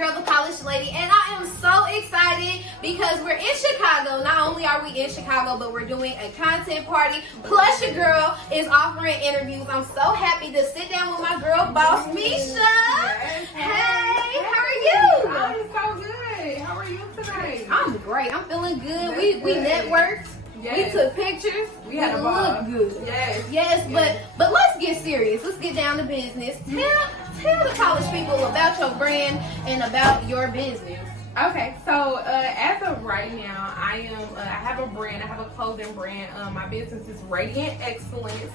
girl, the Polished Lady, and I am so excited because we're in Chicago. Not only are we in Chicago, but we're doing a content party. Plus, your girl is offering interviews. I'm so happy to sit down with my girl, boss Meisha. Yes. Hey, how are you? I'm so good. How are you today? I'm great. I'm feeling good. We networked. Yes. We took pictures. We had a ball. Look good. Yes. But let's get serious. Let's get down to business. Tell the college people about your brand and about your business. Okay, so as of right now, I have a brand. I have a clothing brand. My business is Radiant Excellence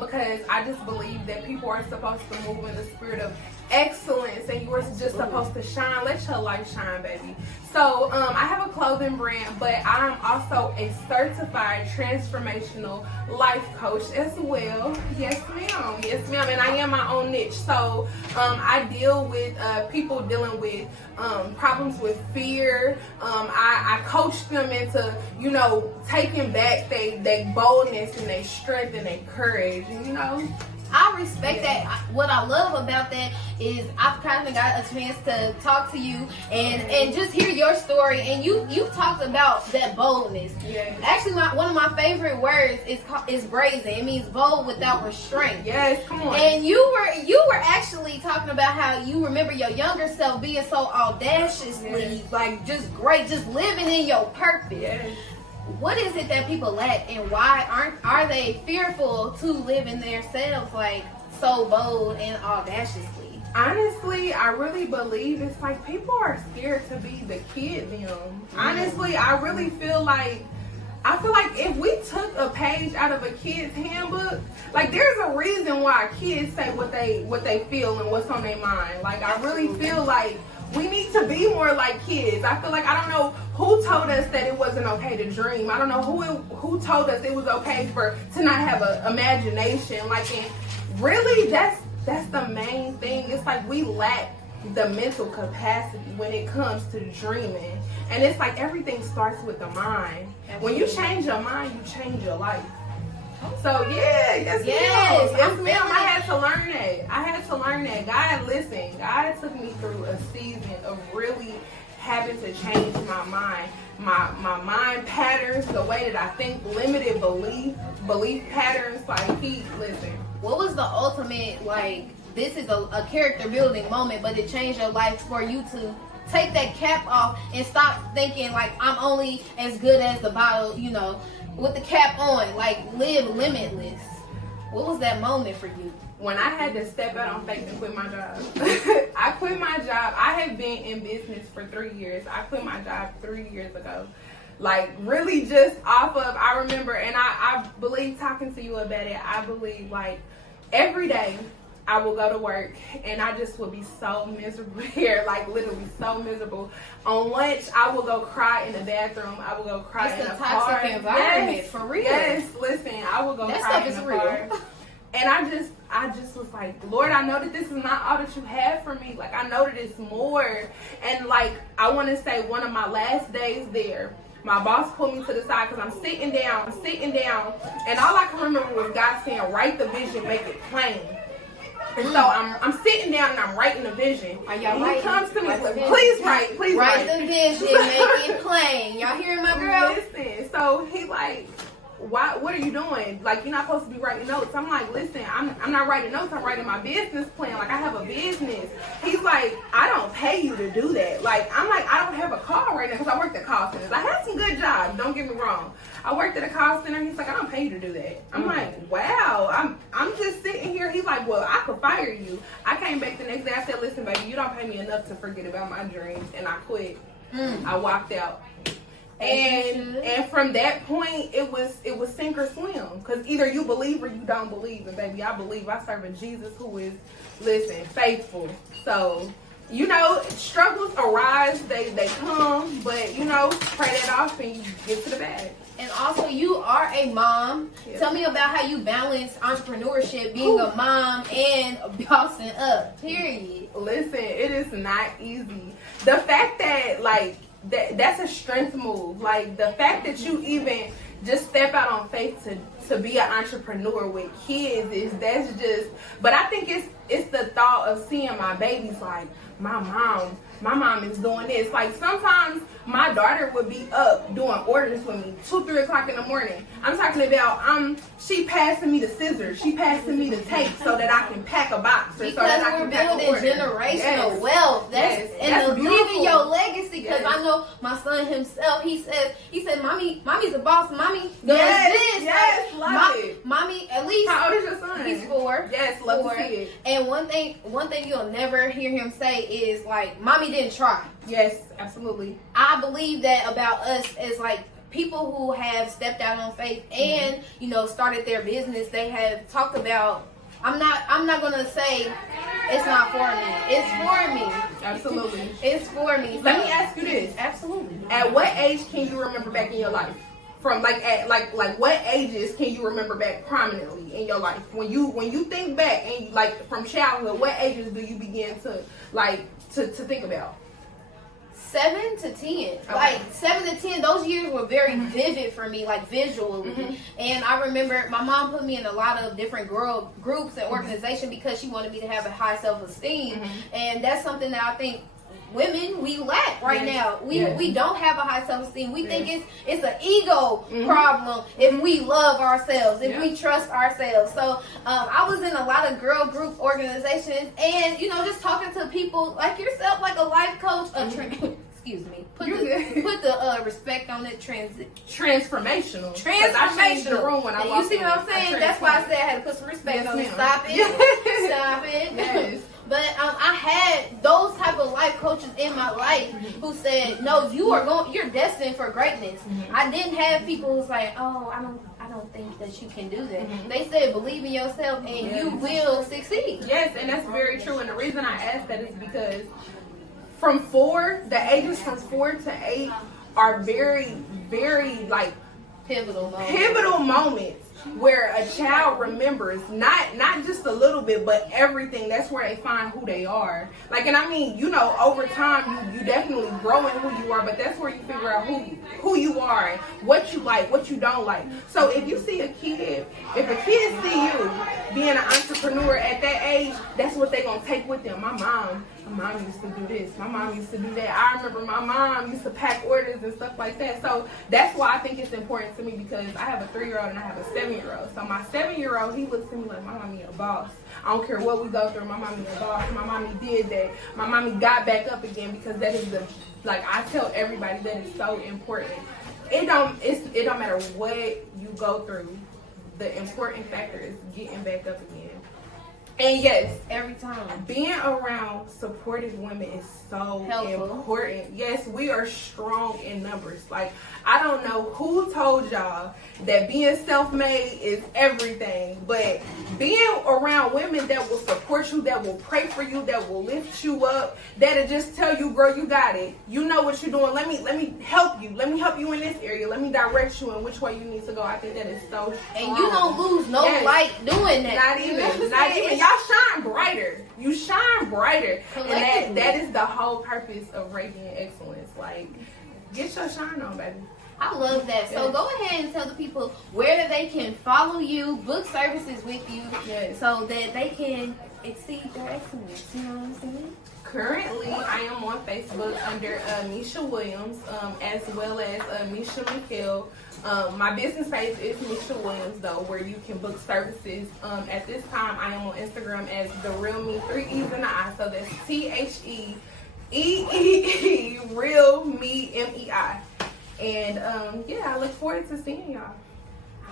because I just believe that people are supposed to move in the spirit of excellence, and you are just supposed to shine. Let your light shine, baby. So I have a clothing brand, but I'm also a certified transformational life coach as well. Yes, ma'am. Yes, ma'am. And I am my own niche. So I deal with people dealing with problems with fear. I coach them into, taking back their boldness and their strength and their courage. I respect that. What I love about that is I've kind of got a chance to talk to you and just hear your story. And you talked about that boldness. Yes. Actually, one of my favorite words is brazen. It means bold without restraint. Yes, come on. And you were actually talking about how you remember your younger self being so audaciously, like just great, just living in your purpose. Yes. What is it that people lack, and why are they fearful to live in themselves, like so bold and audaciously? Honestly, I really believe it's like people are scared to be the kid them. Honestly, I really feel like if we took a page out of a kid's handbook, like there's a reason why kids say what they feel and what's on their mind. Like I really feel like we need to be more like kids. I feel like I don't know who told us that it wasn't okay to dream. I don't know who told us it was okay to not have an imagination. Like, and really, that's the main thing. It's like we lack the mental capacity when it comes to dreaming, and it's like everything starts with the mind. When you change your mind, you change your life. So yes, ma'am. I had to learn that. God took me through a season of really having to change my mind, my mind patterns, the way that I think, limited belief patterns. Like listen. What was the ultimate, like, this is a character building moment, but it changed your life for you to take that cap off and stop thinking like I'm only as good as the bottle, with the cap on, like live limitless. What was that moment for you? When I had to step out on faith and quit my job. I quit my job. I have been in business for 3 years. I quit my job 3 years ago. Like really just off of, I remember, and I believe talking to you about it, I believe like every day I will go to work and I just will be so miserable here, like literally so miserable. On lunch, I will go cry in the bathroom. I will go cry in the car. It's a toxic environment, for real. Yes, listen, I will go cry in the car. And I just was like, Lord, I know that this is not all that you have for me. Like, I know that it's more. And like, I want to say one of my last days there, my boss pulled me to the side because I'm sitting down. And all I can remember was God saying, write the vision, make it plain. And so I'm sitting down and I'm writing the vision. Are y'all and he comes to me, please write. Write the vision, make it plain. Y'all hearing my girl? Listen, so he like, what are you doing? Like, you're not supposed to be writing notes. I'm like, listen, I'm not writing notes. I'm writing my business plan. Like, I have a business. He's like, I don't pay you to do that. Like, I'm like, I don't have a call right now because I worked at call centers. I had some good jobs. Don't get me wrong. I worked at a call center. He's like, I don't pay you to do that. I'm like, wow. I'm just sitting here. He's like, well, I could fire you. I came back the next day. I said, listen, baby, you don't pay me enough to forget about my dreams. And I quit. I walked out. And from that point, it was sink or swim, because either you believe or you don't believe. And baby, I believe. I serve a Jesus who is, faithful. So, struggles arise, they come, but pray that off and you get to the bag. And also, you are a mom. Yeah. Tell me about how you balance entrepreneurship, being a mom, and bossing up. Period. Listen, it is not easy. The fact that that's a strength move. Like the fact that you even just step out on faith to be an entrepreneur with kids but I think it's the thought of seeing my babies like, my mom is doing this. Like, sometimes my daughter would be up doing orders with me 2-3 o'clock in the morning. I'm talking about she passing me the scissors, she passing me the tape so that I can pack a box, or so that I can pack an order. Because we're building generational wealth. That's leaving your legacy. Because I know my son himself. He said, mommy's a boss. Mommy does this. Yes, love it. Mommy, at least. How old is your son? He's 4. Yes, love to see it. And one thing you'll never hear him say is like, mommy didn't try. Yes, absolutely. I believe that about us as like people who have stepped out on faith and started their business. They have talked about, I'm not gonna say it's not for me. It's for me. Absolutely. It's for me. Let me ask you this. Absolutely. At what age can you remember back in your life? From like what ages can you remember back prominently in your life? When you think back and like from childhood, what ages do you begin to to think about? 7 to 10. Okay. Like 7 to 10, those years were very vivid for me, like visually. And I remember my mom put me in a lot of different girl groups and organizations because she wanted me to have a high self-esteem. And that's something that I think women, we lack right now. We don't have a high self-esteem. We think it's an ego problem if we love ourselves, if we trust ourselves. So I was in a lot of girl group organizations, and just talking to people like yourself, like a life coach, excuse me. Put the respect on it. Transformational. I changed the room when I walked in. You see what I'm saying? That's why I said I had to put some respect on it. Stop it. Stop it. Yes. But I had those type of life coaches in my life who said, "No, you're destined for greatness." I didn't have people who's like, "Oh, I don't think that you can do that." They said, "Believe in yourself, and you will succeed." Yes, and that's very true. And the reason I asked that is because the ages from 4 to 8 are very, very like pivotal moments where a child remembers not just a little bit, but everything. That's where they find who they are. Like, and I mean, over time you definitely grow in who you are, but that's where you figure out who you are and what you like, what you don't like. So if you see if a kid see you being an entrepreneur at that age, that's what they're gonna take with them. My mom used to do this. My mom used to do that. I remember my mom used to pack orders and stuff like that. So that's why I think it's important to me, because I have a 3-year-old and I have a 7-year-old. So my 7-year-old, he looks at me like, my mommy a boss. I don't care what we go through. My mommy a boss. My mommy did that. My mommy got back up again, because that is I tell everybody that is so important. It don't matter what you go through. The important factor is getting back up again. And yes, every time being around supportive women is so important. Yes, we are strong in numbers. Like, I don't know who told y'all that being self-made is everything, but being around women that will support you, that will pray for you, that will lift you up, that'll just tell you, girl, you got it. You know what you're doing. Let me help you. Let me help you in this area. Let me direct you in which way you need to go. I think that is so strong. And you don't lose no light doing that. Not even. Y'all shine brighter. You shine brighter. And that is the whole purpose of Radiant Excellence. Like, get your shine on, baby. I love that. So go ahead and tell the people where they can follow you, book services with you, so that they can exceed their excellence. You know what I'm saying? Currently, I am on Facebook under Meisha Williams, as well as Meisha McHale. My business page is Meisha Williams, though, where you can book services. At this time, I am on Instagram as The Real Me, 3 E's and an I, so that's TheEE, Real Me, MEI. And I look forward to seeing y'all.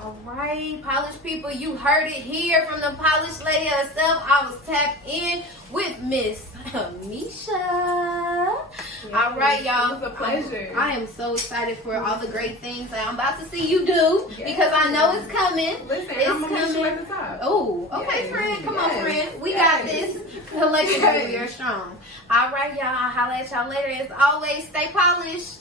All right, polished people, you heard it here from the polished lady herself. I was tapped in with Miss Meisha. All right, y'all. It was a pleasure. I am so excited for all the great things that I'm about to see you do, because I know it's coming. Listen, I'm gonna meet you at the top. Oh, okay, friend. Come on, friend. We got this. Collectively, we are strong. All right, y'all. I'll holler at y'all later. As always, stay polished.